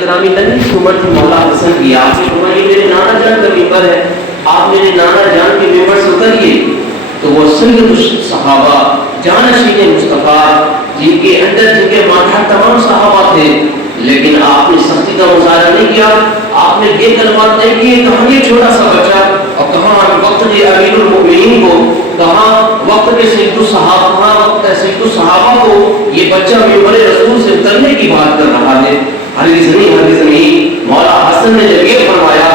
گرامی نبی عمر کی مولا حسن کی آپ نے فرمایا یہ میرے نانا جان کا ممبر ہے، آپ میرے نانا جان کے ممبر سے اتریے. تو وہ سید الصحابہ جانشین مصطفیٰ جن کے اندر جن کے ماتحت تمام صحابہ تھے، لیکن آپ نے سختی کا مظاہرہ نہیں کیا، آپ نے یہ کلمات نہیں کیے. کہاں یہ چھوٹا سا بچہ اور کہاں وقت کے امیر المؤمنین کو، کہاں وقت کے سید الصحابہ، کہاں وقت کے سید الصحابہ کو یہ بچہ ممبر رسول سے اترنے کی بات کر رہا ہے. ہرگز نہیں. مولا حسن نے جب یہ فرمایا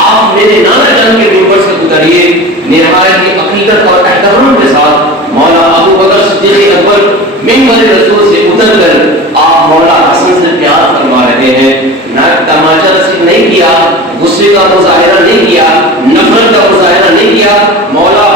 آپ میرے نانا جان کے ممبر سے اتریے، نہایت عقیدت اور احترام کے ساتھ مولا ابو بکر صدیق اکبر ممبر رسول سے اتر کر آپ مولا حسن سے پیار فرما رہے ہیں. نہ تماچا رسید نہیں کیا، غصے کا مظاہرہ نہیں کیا، نفرت کا مظاہرہ نہیں کیا. مولا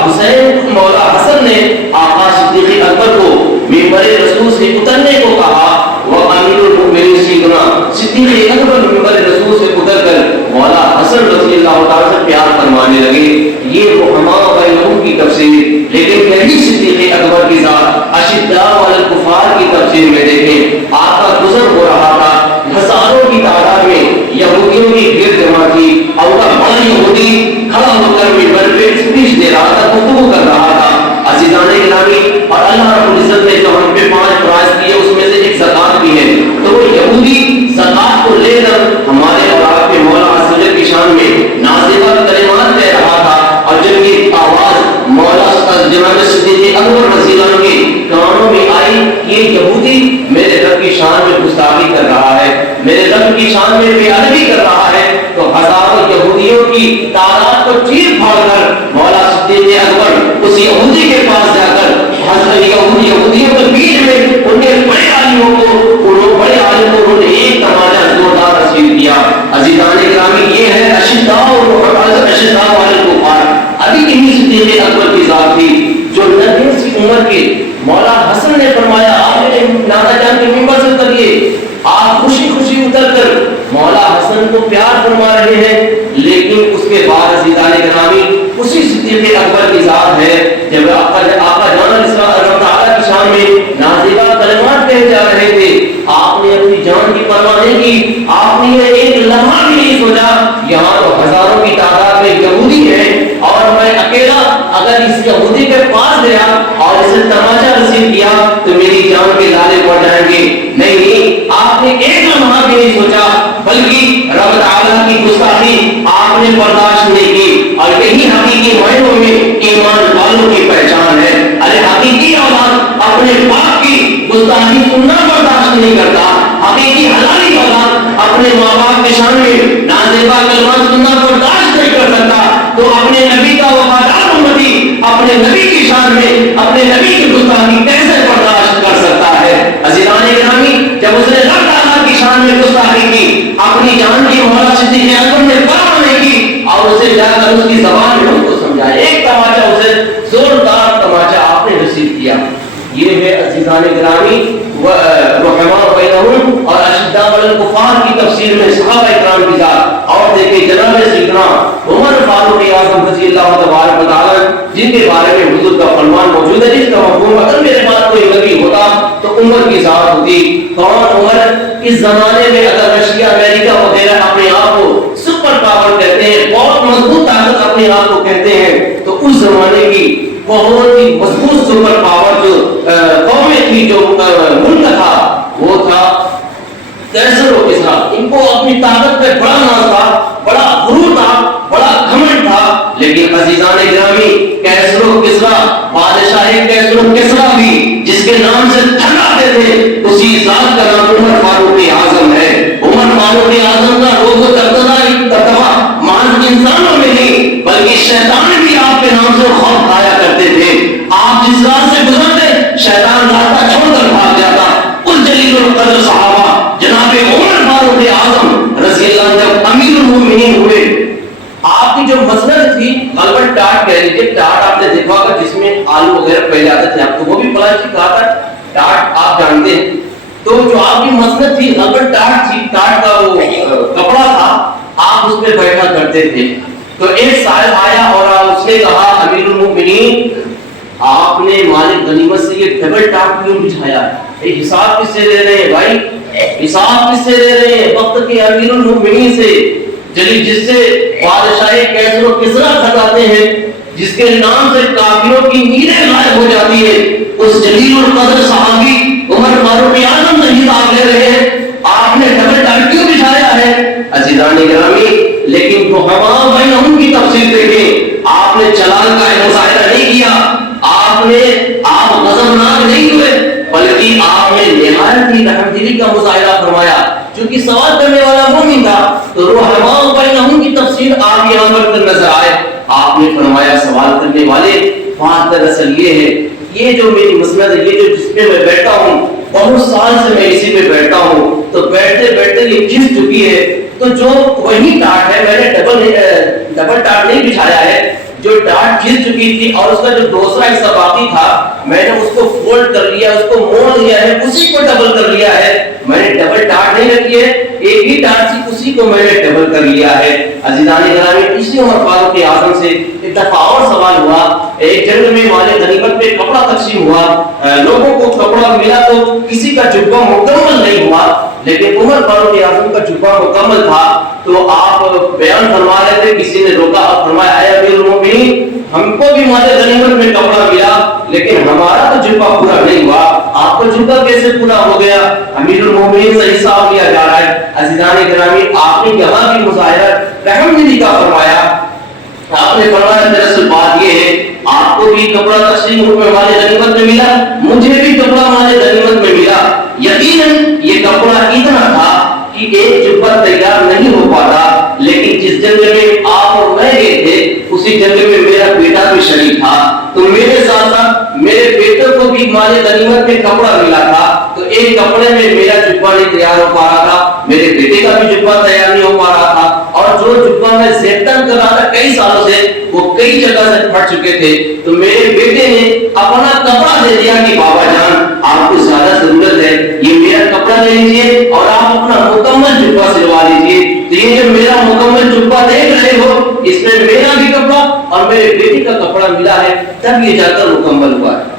حسن نے آقا صدیق اکبر کو ممبر رسول سے اترنے کو کہا. وہ امیر المؤمنین سیدنا صدیق اکبر ممبر رسول سے اتر کر مولا حسن رضی اللہ تعالیٰ سے پیار فرمانے لگے. یہ رحماء بینہم کی تفسیر. لیکن یہی صدیق اکبر کی ذات اشداء علی الکفار کی تفسیر میں دیکھیں، آپ کا گزر ہو رہا تھا، ہزاروں کی تعداد میں یہودیوں کی بھیڑ جمع تھی، اور وہ بڑا یہودی کھڑا ہو کر ممبر پہ اسپیچ دے رہا تھا، گفتگو کر رہا تھا. عزیزان گرامی، اور اللہ رب العزت نے جو ہم پہ 5 فرائض کیے اس میں سے ایک زکات بھی ہے. تو وہ یہودی زکات کو لے کر ہمارے اور آپ کے مولا عز و جل کی شان میں نازیبہ کلمات کہہ رہا تھا. اور جب یہ آواز مولا جناب صدیق اکبر رضی اللہ عنہ کے کانوں میں آئی، یہ یہودی میرے رب کی شان میں گستاخی کر رہا ہے، میرے رب کی شان میں بے ادبی کر رہا ہے، تو ہزاروں یہودیوں کی تعداد کو چیر پھاڑ کر مولا صدیق اکبر اس یہودی کے پاس جا کر یہودیوں کے بیچ میں ان کے بڑے عالموں کو انہوں نے ایک تماچا زوردار رسید کیا. عزیزان گرامی، یہ ہے اشداء علی الکفار. ابھی یہی صدیق اکبر کی ذات تھی جو نبی سی عمر کے مولا حسن نے فرمایا آپ میرے نانا جان کے ممبر سے اتریے. آپ خوشی خوشی اتر کر مولا حسن کو پیار فرما رہے ہیں. لیکن اس کے بعد عزیزان گرامی اسی صدیق اکبر کی ذات ہے جب آقا جان اللہ تعالیٰ کی شان میں نازیبہ کلمات کہے جا رہے تھے، آپ نے اپنی جان کی پرواہ نہیں کی. آپ نے ایک لمحہ بھی نہیں سوچا یہاں تو ہزاروں کی تعداد میں یہودی ہیں اور میں اکیلا اگر اس یہودی کے پاس گیا اور اسے تماچا رسید کیا تو میری جان کے لالے پڑ جائیں گے. نہیں، آپ نے ایک لمحہ بھی نہیں سوچا، بلکہ رب تعالیٰ کی گستاخی آپ نے برداشت نہیں کی. اور یہی حقیقی معنوں میں ایمان والوں کی پہچان ہے. ارے حقیقی اولاد اپنے باپ کی گستاخی سننا برداشت نہیں کرتا. حقیقی حلالی اولاد اپنے ماں باپ کے شان میں نازیبہ کلمات سننا برداشت نہیں کر سکتا. تو اپنے نبی کا وفادار امتی اپنے نبی کی شان میں اپنے نبی کی گستاخی کیسے برداشت کر سکتا ہے؟ عزیزان گرامی، جب اس نے رب تعالیٰ کی شان میں گستاخی کی، اپنی جان کی مولا صدیق اکبر نے پرواہ نہیں کی اور اسے جا کر اس کی زبان میں اس کو سمجھایا. ایک تماچا اسے زوردار تماچا آپ نے رسید کیا. یہ ہے عزیزان گرامی رحماء بینہم اور اشداء علی الکفار کی تفسیر میں صحابہ کرام کی ذات. اور دیکھیں جناب سیدنا عمر فاروق اعظم رضی اللہ تبارک و تعالی جن کے بارے میں حضور کا فرمان موجود ہے، جس کا مفہوم اگر میرے پاس کوئی نبی ہوتا تو عمر کی ذات ہوتی. کون عمر؟ اس زمانے میں اگر رشیا امریکہ وغیرہ اپنے آپ کو سپر پاور کہتے ہیں، بہت مضبوط طاقت اپنے آپ کو کہتے ہیں، تو اس زمانے کی بہت ہی مضبوط سپر پاور جو قومیں تھی، جو ملک تھا، وہ تھا کیسر و کسرا. ان کو اپنی طاقت پہ بڑا ناز تھا، بڑا غرور تھا، بڑا گھمنڈ تھا. لیکن عزیزان گرامی، کیسر و کسرا بادشاہ کیسر و کسرا بھی جس کے نام سے تھراتے تھے، اسی ذات کا نام عمر فاروق اعظم ہے. عمر فاروق اعظم کا روز و دبدبہ محض انسانوں میں نہیں بلکہ شیطان بھی آپ کے نام سے خوف کھایا کرتے تھے. آپ جس راہ سے گزرتے شیطان راستہ چھوڑ کر بھاگ جاتا. اس جلیل القدر صحابہ جناب عمر فاروق اعظم رضی اللہ عنہ جب امیر المؤمنین ہوئے، آپ کی جو مسند تھی غلبت ٹاٹ کہہ لیجیے، ٹاٹ آپ نے دیکھا ہوگا جس میں آلو وغیرہ پہ جاتے تھے، آپ کو وہ بھی پلاسٹک کہا تھا. ٹاٹ آپ جانتے ہیں. تو جو آپ کی مسند تھی غلبت ٹاٹ تھی، ٹاٹ کا وہ کپڑا تھا، آپ اس پہ بیٹھا کرتے تھے. تو ایک صاحب آیا اور اس نے کہا امیر المؤمنین آپ نے مالک غنیمت سے یہ ڈبل ٹاٹ کیوں بچھایا ہے؟ حساب کس سے لے رہے ہیں بھائی؟ حساب کس سے لے رہے ہیں؟ وقت کے امیر المؤمنین سے، جس سے بادشاہ کیسر و کسریٰ کھٹاتے ہیں، جس کے نام سے کافروں کی نیندیں غائب ہو جاتی ہے، اس جلیل القدر صحابی عمر فاروق اعظم سے حساب لے رہے ہیں۔ آپ نے ڈبل ٹائٹ کیوں بچھایا ہے؟ عزیزان گرامی، لیکن رحماء بینہم کی تفسیر دیکھیں، آپ نے جلال کا مظاہرہ نہیں کیا، آپ غضبناک نہیں ہوئے، بلکہ آپ نے نہایت ہی رحمدلی کا مظاہرہ فرمایا۔ چونکہ سوال کرنے والا مومن تھا تو رحماء بینہم کی تفسیر آپ یہاں پر نظر آئے۔ آپ نے فرمایا سوال کرنے والے بات دراصل یہ ہے، یہ جو میری مسند ہے، یہ جو جس پہ میں بیٹھا ہوں، بہت سال سے میں اسی پہ بیٹھا ہوں، تو بیٹھتے بیٹھتے یہ کھس چکی ہے، تو جو وہی ٹاٹ ہے، میں نے ڈبل ٹاٹ نہیں بچھایا ہے، جو ٹاٹ کھس چکی تھی اور اس کا جو دوسرا حصہ باقی تھا، میں نے اس کو فولڈ کر لیا، اس کو موڑ لیا ہے، اسی کو ڈبل کر لیا ہے۔ میں نے ڈبل ٹاٹ نہیں رکھی ہے، ایک ہی ٹاٹ سی، اسی کو میں نے ڈبل کر لیا ہے۔ عزیزان گرامی، اسی عمر فاروق اعظم سے ایک دفعہ اور سوال ہوا، ایک جنگ میں مال غنیمت پہ کپڑا تقسیم ہوا، لوگوں کو کپڑا ملا تو کسی کا جبہ مکمل نہیں ہوا، لیکن عمر فاروق اعظم کا جبہ مکمل تھا، تو آپ بیان فرما رہے تھے، کسی نے روکا، آپ فرمایا اے امیر المؤمنین، ہم کو بھی مال غنیمت میں کپڑا ملا لیکن ہمارا تو جبہ پورا نہیں ہوا، آپ کو جبہ کیسے پورا ہو گیا؟ امیر المؤمنین سے حساب لیا جا رہا ہے۔ عزیزان گرامی، آپ نے یہاں بھی مظاہرہ رحمدلی کا فرمایا، آپ نے فرمایا دراصل بات یہ ہے، آپ کو بھی کپڑا تقسیم میں مال غنیمت میں ملا، مجھے بھی کپڑا مال غنیمت میں ملا۔ یقیناً یہ کپڑا اتنا تھا کہ ایک جبہ تیار نہیں ہو پاتا، لیکن جس جنگ میں آپ اور میں گئے تھے اسی جنگ میں میرا بیٹا بھی شریک تھا، تو میرے ساتھ ساتھ میرے بیٹے کو بھی مال غنیمت میں کپڑا ملا تھا، تو ایک کپڑے میں میرا جبہ نہیں تیار ہو پا رہا تھا، میرے بیٹے کا بھی جبہ تیار نہیں ہو پا رہا تھا، اور جو جبہ میں زیبتن کر رہا تھا کئی سالوں سے، وہ کئی جگہ سے پھٹ چکے تھے، تو میرے بیٹے نے اپنا کپڑا دے دیا کہ بابا جان آپ کو زیادہ ضرورت ہے، یہ میرا کپڑا لے لیجیے اور آپ اپنا مکمل جبہ سلوا لیجیے۔ تو یہ جو میرا مکمل جبہ دیکھ رہے ہو، اس میں میرا بھی کپڑا اور میرے بیٹے کا کپڑا ملا ہے، تب یہ جا کر مکمل ہوا ہے۔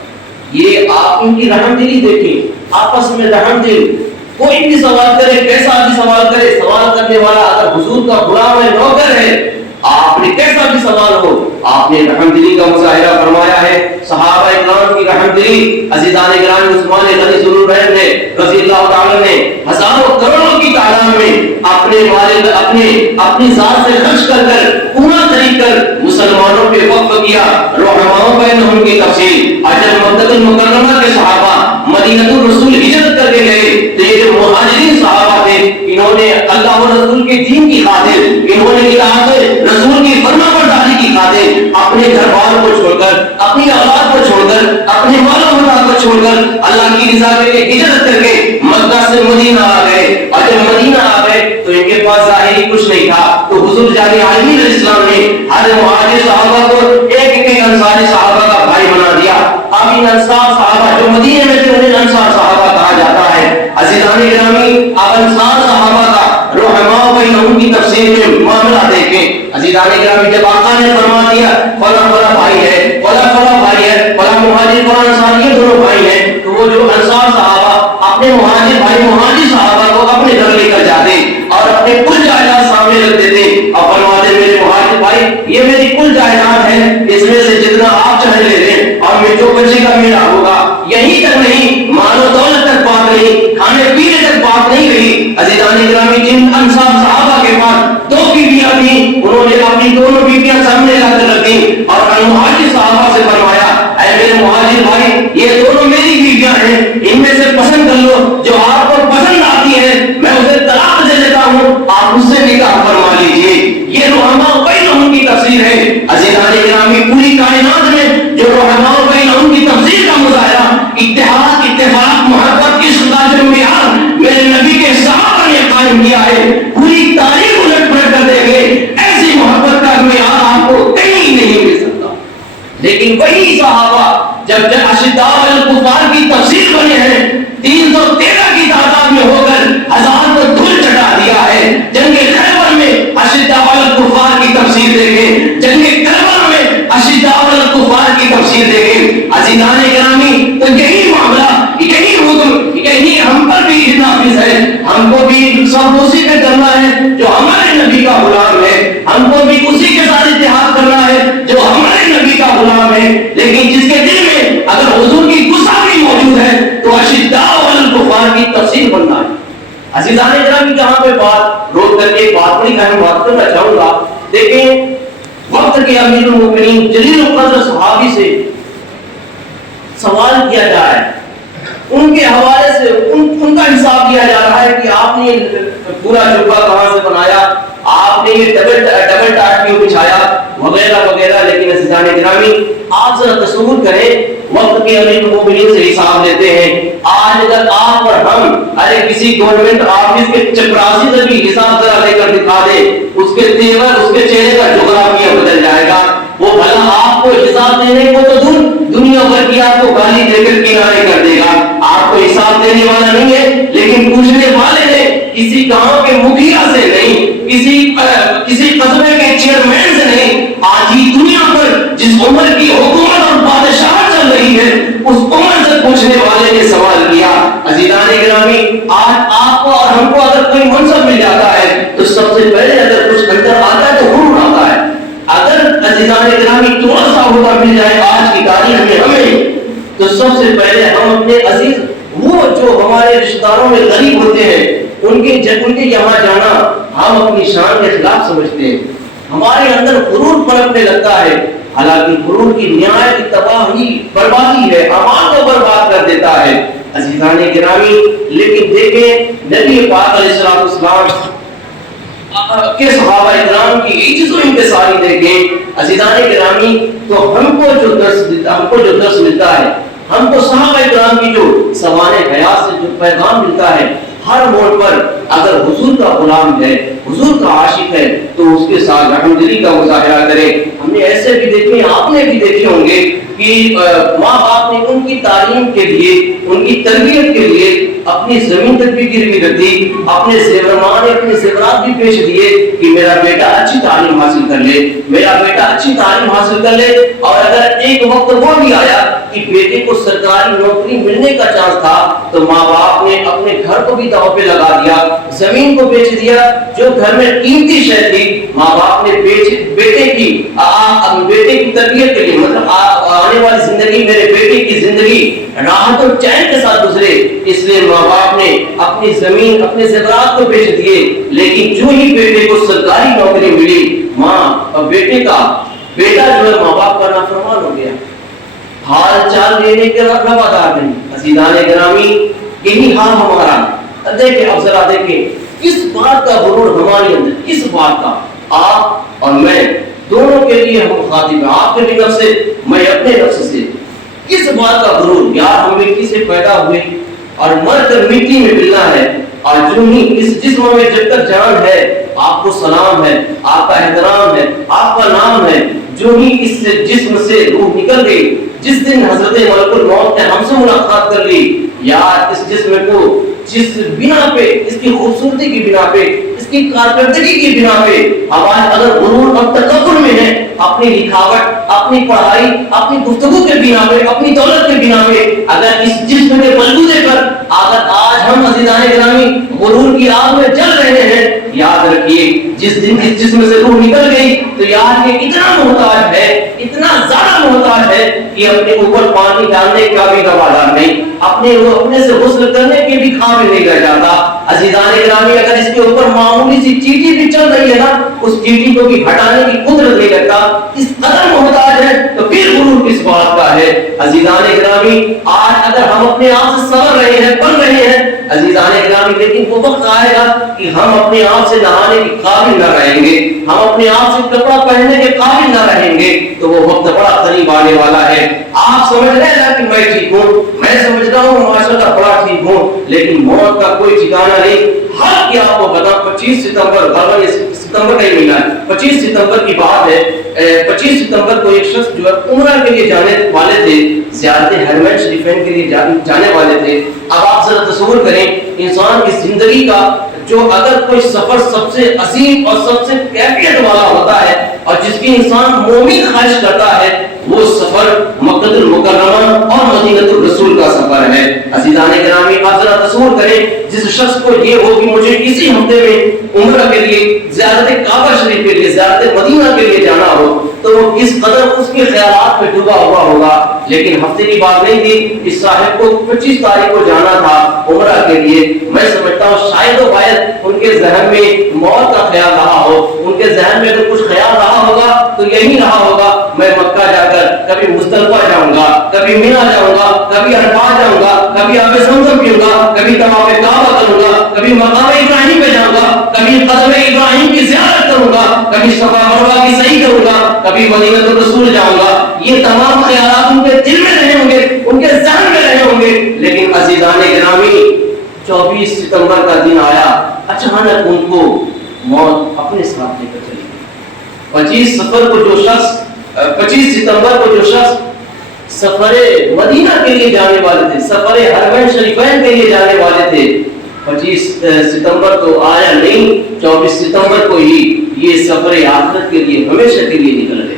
یہ آپ ان کی رحمدلی دیکھیں، آپس میں رحمدل، کوئی بھی سوال کرے، کیسا بھی سوال کرے، سوال کرنے والا اگر حضور کا غلام ہے، نوکر ہے، آپ نے کیسا بھی سوال ہو، آپ نے رحمدلی کا مظاہرہ فرمایا ہے۔ صحابہ اکرام کی رحمدلی، عزیزان گرامی، عثمان غنی ذوالفضل نے رضی اللہ تعالی نے ہزاروں کروڑوں کی تعداد میں اپنے والد اپنی ذات سے خرچ کر پورا خرید کر مسلمانوں پہ وقف کیا۔ رحماء بینہم کی تفصیل، جب مکہ المکرمہ کے صحابہ مدینہ الرسول ہجرت کر کے گئے تو یہ جو مہاجرین صحابہ تھے، انہوں نے اللہ و رسول کے دین کی خاطر، انہوں نے اطاعت رسول کی فرما برداری کی خاطر اپنے گھر بار کو چھوڑ کر، اپنی اولاد کو چھوڑ کر، اپنے مال و متا کو چھوڑ کر اللہ کی رضا کے لیے ہجرت کر کے مکہ سے مدینہ آ گئے، اور جب مدینہ آ گئے تو ان کے پاس ظاہری کچھ نہیں تھا، تو حضور جان عالمین علیہ السلام نے ہر مہاجر صحابہ کو ایک انصاری صحابہ کا بھائی بنا دیا۔ اب ان انصار صحابہ جو مدینے میں تھے انہیں انصار صحابہ کہا جاتا ہے۔ عزیزان گرامی، اب انصار صحابہ کا رحماء بینہم کی تفسیر میں معاملہ دیکھیں۔ عزیزان گرامی، جب آقا نے فرما دیا فلاں فلاں بھائی ہے، فلاں فلاں بھائی ہے، فلاں مہاجر فلاں انصار، یہ دونوں بھائی ہیں، تو وہ جو انصار صحابہ اپنے مہاجر بھائی مہاجر صحابہ کو اپنے گھر لے کر جاتے اور اپنے کل جائیداد سامنے رکھ دیتے اور فرماتے میرے مہاجر بھائی یہ میری کل جائیداد ہے، اس میں سے جتنا آپ چاہیں لے لیں اور میں جو بچے گا میرا ہوگا۔ یہی تک نہیں، مال و دولت تک بات نہیں، کھانے پینے تک بات نہیں رہی۔ عزیزان گرامی، جن انصار صحابہ کے پاس دو بیویاں تھیں، انہوں نے اپنی دونوں بیویاں سامنے لا کر رکھی اور مہاجر صحابہ سے فرمایا اے میرے مہاجر بھائی یہ دونوں میری بیویاں ہیں، ان میں سے پسند کر لو، جو آپ کو پسند آتی ہے میں اسے طلاق دے دیتا ہوں، آپ اس سے نکاح فرما لیجیے۔ یہ رحماء بینہم کی تفسیر ہے۔ عزیزان گرامی، پوری کائنات میں جو رحماء بینہم کی تفسیر کا مظاہرہ اتحاد، اتفاق، محبت کی سزا جو معیار میرے نبی کے صحابہ نے قائم کیا ہے، پوری تاریخ الٹ پلٹ کر دیکھیں ایسی محبت کا معیار آپ کو کہیں نہیں مل سکتا۔ لیکن وہی صحابہ جب اشداء الکفار کی تفسیر بنے ہیں، 313 کی تعداد میں ہو کر 1000 کو دھول چٹا دیا ہے۔ جنگ خیبر میں اشداء الکفار کی تفسیر دیکھیں، جنگ خیبر میں اشداء الکفار کی تفسیر دیکھیں۔ عزیزان گرامی، تو یہی معاملہ، یہی حکم، یہی ہم پر بھی نافذ ہے۔ جو ہمارے نبی کا غلام ہے، ہم کو بھی اسی کے ساتھ اتحاد کرنا ہے جو ہمارے نبی کا غلام ہے، لیکن جس کے دل میں اگر حضور کی غصہ بھی موجود ہے تو اشداء علی الکفار کی تفسیر بننا ہے۔ عزیزان گرامی یہاں پہ بات روک کر کے بات بڑی اہم بات کرنا چاہوں گا۔ دیکھیں وقت کے امیر المومنین جلیل القدر صحابی سے سوال کیا جائے، ان کے حوالے سے ان کا حساب لیا جا رہا ہے کہ آپ نے پورا جبہ کہاں سے بنایا، آپ نے یہ ڈبل ٹاٹ کیوں بچھایا وغیرہ وغیرہ۔ لیکن عزیزان گرامی آپ ذرا تصور کریں، وقت کے امیر المومنین سے حساب لیتے ہیں۔ آج اگر آپ اور ہم ارے کسی گورنمنٹ آفس کے چپراسی سے بھی حساب ذرا لے کر دکھا دے، اس کے تیور، اس کے چہرے کا جغرافیہ بدل جائے گا۔ وہ بھلا آپ کو حساب دینے کو تو دور، دنیا بھر کی آپ کو گالی دے کر کنارے کر دے گا۔ آپ کو حساب دینے والا نہیں ہے، لیکن پوچھنے والے نے کسی گاؤں کے مکھیا سے نہیں، کسی قصبے کے چیئرمین سے نہیں، آج ہی دنیا پر جس عمر کی حکومت اور بادشاہت چل رہی ہے اس عمر سے پوچھنے والے نے سوال کیا۔ عزیزان گرامی آج آپ کو اور ہم کو اگر کوئی منصب مل جاتا ہے تو سب سے پہلے اگر کچھ اندر آتا ہے تو غرور آتا ہے۔ اگر عزیزان گرامی تھوڑا سا عہدہ مل جائے آج کی تاریخ میں ہمیں تو سب سے پہلے ہم اپنے عزیز وہ جو ہمارے رشتہ داروں میں غریب ہوتے ہیں ان کے یہاں جانا ہم اپنی شان کے خلاف سمجھتے ہیں، ہمارے اندر غرور پنپنے لگتا ہے۔ حالانکہ غرور کی نہایت تباہی بربادی ہے، اعمال کو برباد کر دیتا ہے۔ عزیزان گرامی لیکن دیکھیں نبی پاک علیہ السلام کے صحابہ کرام کی عجز و انکساری دیکھیں۔ عزیزان گرامی تو ہم کو جو درس ملتا ہے، ہم کو صحابہ کرام کی جو سوانح حیات سے جو پیغام ملتا ہے، ہر موڑ پر اگر حضور کا غلام ہے، حضور کا عاشق ہے تو اس کے ساتھ رحمدلی کا مظاہرہ کرے۔ ہم نے ایسے بھی دیکھے، آپ نے بھی دیکھے ہوں گے کہ ماں باپ نے ان کی تعلیم کے لیے، ان کی تربیت کے لیے اپنی زمین تک بھی گروی رکھ دی، اپنے زیورات اپنے زیورات بھی پیش دیے کہ میرا بیٹا اچھی تعلیم حاصل کر لے، میرا بیٹا اچھی تعلیم حاصل کر لے۔ اور اگر ایک وقت وہ بھی آیا کہ بیٹے کو سرکاری نوکری ملنے کا چانس تھا تو ماں باپ نے اپنے گھر کو بھی داؤ پہ لگا دیا، زمین کو بیچ دیا، جو گھر میں قیمتی شے تھی ماں باپ نے بیٹے کی تربیت کے لیے، مطلب آنے والی زندگی میرے بیٹے کی زندگی راحت اور چین کے ساتھ گزرے، اس لیے ماں باپ نے اپنی زمین اپنے زیورات کو بیچ دیے۔ لیکن جو ہی بیٹے کو سرکاری نوکری ملی، ماں اور بیٹا جو ہے ماں باپ کا نافرمان ہو گیا، حال چال لینے کے روادار نہیں۔ عزیزان گرامی یہی حال ہمارا۔ دیکھیں اب ذرا دیکھیں کس بات کا غرور ہمارے اندر، کس بات کا، آپ اور میں دونوں کے لیے ہم مخاطب ہیں، آپ کے بھی نفس سے، میں اپنے نفس سے۔ کس بات کا غرور؟ یار ہم مٹی سے پیدا ہوئے اور مر کر مٹی میں ملنا ہے، اور جو ہی اس جسم میں جب تک جان ہے آپ کو سلام ہے، آپ کا احترام ہے، آپ کا نام ہے۔ جو ہی اس جسم سے روح نکل گئی، جس دن حضرت ملک الموت نے ہم سے ملاقات کر لی، یار اس جسم کو جس بنا پہ، اس کی خوبصورتی کی بنا پہ، اس کی کارکردگی کی بنا پہ ہم آج اگر غرور اور تکبر میں ہیں، اپنی لکھاوٹ، اپنی پڑھائی، اپنی گفتگو کے بنا پہ، اپنی دولت کے بنا پہ اگر اس جسم کے بلبوتے پر اگر آج ہم عزیزان گرامی غرور کی آگ میں جل رہے ہیں، یاد رکھیے جس دن اس جسم سے روح نکل گئی تو یار یہ اتنا محتاج ہے، اتنا زیادہ محتاج ہے کہ اپنے اوپر پانی ڈالنے کا بھی گوادار نہیں، اپنے سے غسل کرنے کے بھی قابل نہیں رہ جاتا۔ عزیزان گرامی اگر اس کے اوپر معمولی سی چیٹی بھی چل رہی ہے نا، اس چیٹی کو بھی ہٹانے کی قدرت نہیں رکھتا، اس قدر محتاج ہے تو پھر غرور کس بات کا ہے؟ عزیزان گرامی آج اگر ہم اپنے آپ سے سنور رہے ہیں، بن رہے ہیں عزیزان گرامی، لیکن وہ وقت آئے گا کہ ہم اپنے آپ سے نہانے کے قابل نہ رہیں گے، ہم اپنے آپ سے کپڑا پہننے کے قابل نہ رہیں گے، تو وہ وقت بڑا قریب آنے والا ہے۔ آپ سمجھ رہے ہیں کہ میں ٹھیک ہوں، میں سمجھ رہا ہوں ماشاءاللہ بڑا ٹھیک ہوں، لیکن موت کا کوئی ٹھکانہ نہیں۔ ہر کیا آپ کو بتا 25 ستمبر ستمبر کا ہی مہینہ ہے، 25 ستمبر کی بات ہے۔ 25 ستمبر کو ایک شخص جو ہے عمرہ کے لیے جانے والے تھے، زیارت حرمین شریفین کے لیے جانے والے تھے۔ اب آپ ذرا تصور کریں انسان کی زندگی کا جو اگر کوئی سفر سب سے عظیم اور سب سے کیفیت والا ہوتا ہے اور جس کی انسان مومن خواہش کرتا ہے وہ سفر مکہ المکرمہ اور مدینہ الرسول کا سفر ہے۔ عزیزان گرامی، آپ ذرا تصور کریں جس شخص کو یہ ہو کہ مجھے اسی ہفتے میں عمرہ کے لیے زیارت کعبہ شریف کے لیے زیارت مدینہ کے لیے جانا ہو تو وہ کس قدر اس کے خیالات میں ڈوبا ہوا ہوگا۔ لیکن ہفتے کی بات نہیں تھی، اس صاحب کو 25 تاریخ کو جانا تھا عمرہ کے لیے۔ میں سمجھتا ہوں شاید و باید ان کے ذہن میں موت کا خیال رہا ہو، ان کے ذہن میں اگر کچھ خیال رہا ہوگا تو یہی رہا ہوگا میں مکہ جا کر کبھی مزدلفہ جاؤں گا، کبھی مینا جاؤں گا، کبھی عرفات جاؤں گا، کبھی آب زمزم پیوں گا، کبھی طواف کعبہ کروں گا، کبھی مقام ابراہیم پہ جاؤں گا، کبھی قدم ابراہیم کی زیارت کروں گا، کبھی صفا مروہ کی سعی کروں گا، کبھی مدینہ الرسول جاؤں گا۔ یہ تمام خیالات ان کے دل میں رہے ہوں گے، ان کے ذہن میں رہے ہوں گے۔ لیکن عزیزان گرامی، 24 ستمبر کا دن آیا، اچانک ان کو موت اپنے ساتھ لے کر چلی گئی۔ 25 ستمبر کو جو شخص سفر مدینہ کے لیے جانے والے تھے، سفر حرمین شریفین کے لیے جانے والے تھے، 25 ستمبر تو آیا نہیں، 24 ستمبر کو ہی یہ سفر آخرت کے لیے ہمیشہ کے لیے نکل گئے۔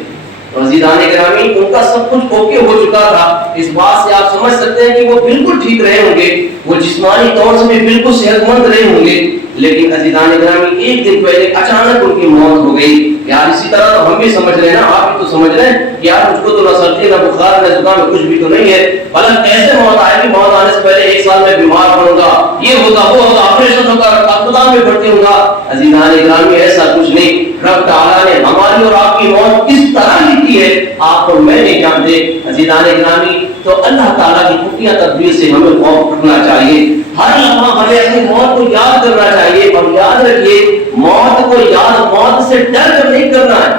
عزیزان گرامی، ان کا سب کچھ اوکے ہو چکا تھا۔ اس بات سے آپ سمجھ سکتے ہیں کہ وہ بالکل ٹھیک رہے ہوں گے، وہ جسمانی طور سے بھی بالکل صحت مند رہے ہوں گے۔ لیکن عزیزان گرامی، ایک دن پہلے اچانک ان کی موت ہو گئی۔ یار اسی طرح تو ہم بھی سمجھ رہے ہیں نا، آپ بھی تو سمجھ رہے ہیں کہ یار مجھ کو تو نہ سردی نہ بخار نہ زکام کچھ بھی تو نہیں ہے، بلکہ کیسے موت آئے گی، موت آنے سے پہلے 1 سال میں بیمار پڑوں گا، یہ ہوگا وہ ہوگا، آپریشن ہوگا، اسپتال میں بھرتی ہوں گا۔ عزیزان گرامی، ایسا کچھ نہیں۔ رب تعالیٰ نے ہماری اور آپ کی موت کس طرح لکھی ہے آپ اور میں نہیں جانتے۔ عزیزان گرامی، تو اللہ تعالیٰ کی خفیہ تدبیر سے ہمیں خوف رکھنا چاہیے، ہر لمحہ ہمیں اپنی موت کو یاد کرنا چاہیے۔ اور یاد رکھیے، موت کو یاد، موت سے ڈر کر نہیں کرنا ہے،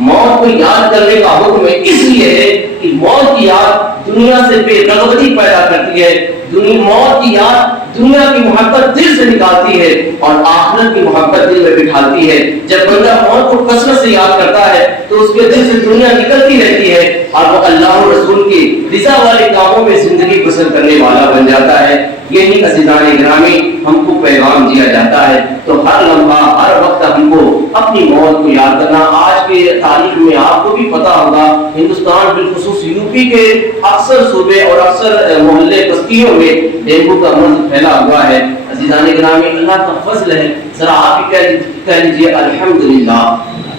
موت کو یاد کرنے کا حکم اس لیے ہے کہ موت کی یاد دنیا سے بے رغبتی پیدا کرتی ہے، موت کی یاد دنیا کی محبت دل سے نکالتی ہے اور آخرت کی محبت دل میں بٹھاتی ہے۔ جب بندہ موت کو کثرت سے یاد کرتا ہے تو اس کے دل سے دنیا نکلتی رہتی ہے اور وہ اللہ اور رسول کی رضا والے کاموں میں زندگی بسر کرنے والا بن جاتا ہے۔ یہی عزیزان گرامی ہم کو پیغام دیا جاتا ہے۔ تو ہر لمحہ ہر وقت ہم کو اپنی موت کو یاد کرنا۔ آج کے تاریخ میں آپ کو بھی پتا ہوگا، ہندوستان بالخصوص یو پی کے اکثر صوبے اور اکثر محلے بستیوں میں ڈینگو کا مرض پھیلا ہوا ہے۔ عزیزان گرامی، اللہ کا فضل ہے، ذرا آپ کہہ لیجیے الحمدللہ،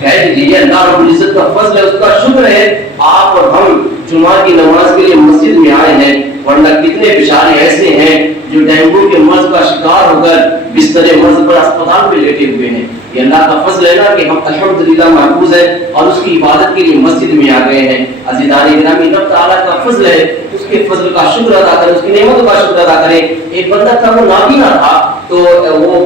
کہہ لیجیے اللہ رب العزت کا فضل ہے، اس کا شکر ہے آپ اور ہم جمعہ کی نماز کے لیے مسجد میں آئے ہیں، ورنہ کتنے بیچارے ایسے ہیں جو ڈینگو کے مرض کا شکار ہو کر بستر مرض پر اسپتال میں لیٹے ہوئے ہیں۔ یہ اللہ کا فضل ہے نا کہ ہم الحمدللہ محفوظ ہیں اور اس کی عبادت کے لیے مسجد میں آ گئے ہیں۔ عزیزان گرامی، رب تعالیٰ کا فضل ہے، اس کے فضل کا شکر ادا کریں، اس کی نعمت کا شکر ادا کریں۔ ایک بندہ تھا، وہ نابینا تھا، تو وہ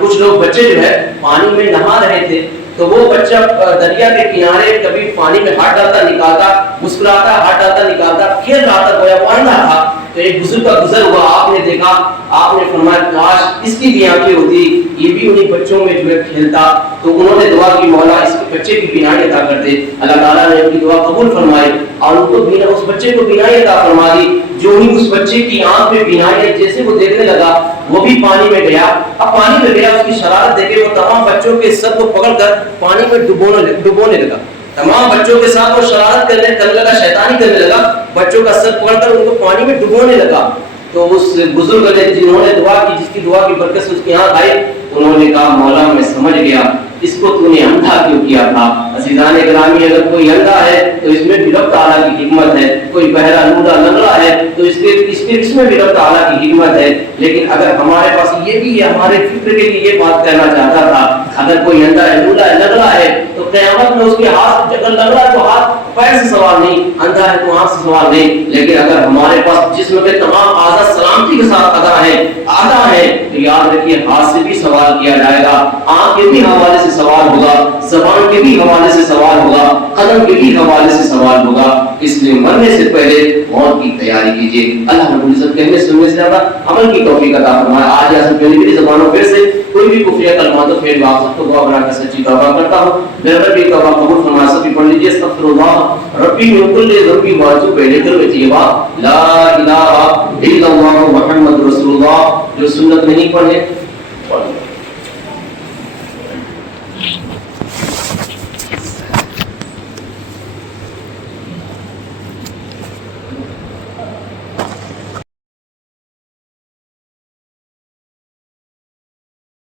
کچھ لوگ بچے جو ہے پانی میں نہا رہے تھے، تو وہ بچہ دریا کے کنارے کبھی پانی میں ہاتھ ڈالتا نکالتا، مسکراتا، ہاتھ ڈالتا نکالتا، کھیل رہا تھا، گویا پڑھنا تھا۔ تو ایک بزرگ کا گزر ہوا، آپ نے دیکھا، آپ نے فرمایا کاش اس کی بھی آنکھیں ہوتی، یہ بھی انہیں بچوں میں جو ہے کھیلتا۔ تو انہوں نے دعا کی، مولا اس بچے کی بینائی عطا کر دے۔ اللہ تعالیٰ نے ان کی دعا قبول فرمائی اور ان کو اس بچے کو بینائی عطا فرما دی۔ جو ہی اس بچے کی آنکھ میں بینائی ہے، جیسے وہ دیکھنے لگا، وہ بھی پانی میں گیا۔ اب پانی میں گیا، اس کی شرارت دیکھے وہ تمام بچوں کے سر کو پکڑ کر پانی میں ڈبونے لگا۔ تمام بچوں کے ساتھ وہ شرارت کرنے لگا، شیطانی کرنے لگا، بچوں کا سر پکڑ کر ان کو پانی میں ڈبونے لگا۔ تو اس بزرگ نے جنہوں نے دعا کی، جس کی دعا کی برکت سے اس کی آنکھ آئی، انہوں نے کہا مولا میں سمجھ گیا، اس کو تو نے اندھا کیوں کیا تھا۔ عزیزان گرامی، اگر کوئی اندھا ہے تو اس میں بھی رب تعالیٰ کی حکمت ہے، کوئی بہرا لولا لنگڑا ہے تو اس میں بھی رب تعالیٰ کی حکمت ہے۔ لیکن اگر ہمارے پاس یہ بھی ہے، ہمارے فکر کے لیے یہ بات کہنا چاہتا تھا، اگر کوئی اندھا ہے، لولا ہے، لنگڑا ہے تو قیامت میں اس کے ہاتھ، اگر لنگڑا ہے تو ہاتھ پیر سے سوال نہیں، اندھا ہے تو آنکھ سے سوال نہیں۔ لیکن اگر ہمارے پاس جسم کے تمام اعضاء سلامتی کے ساتھ آدھا ہے تو یاد رکھیے ہاتھ سے بھی سوال کیا جائے گا، آنکھ کے بھی حوالے سے سوال ہوگا، زبان کے بھی حوالے سے سوال ہوگا، قدم کے بھی حوالے سے سوال ہوگا۔ اس لیے مرنے سے پہلے موت کی تیاری کیجیے۔ اللہ رب العزت کہنے سننے سے زیادہ عمل کی توفیق عطا فرمائے۔ آج یا سب میری زبانوں پھر سے کوئی بھی کفریہ کلمات و پھر آپ سب کو دعا بنا کر سچی توبہ کرتا ہوں۔ میرا رب کی توبہ قبول فرمائے۔ سبھی پڑھ لیجیے استغفر اللہ ربی من کل ذنب واتوب الیہ توبہ لا الہ الا اللہ محمد رسول اللہ۔ جو سنت نہیں پڑھے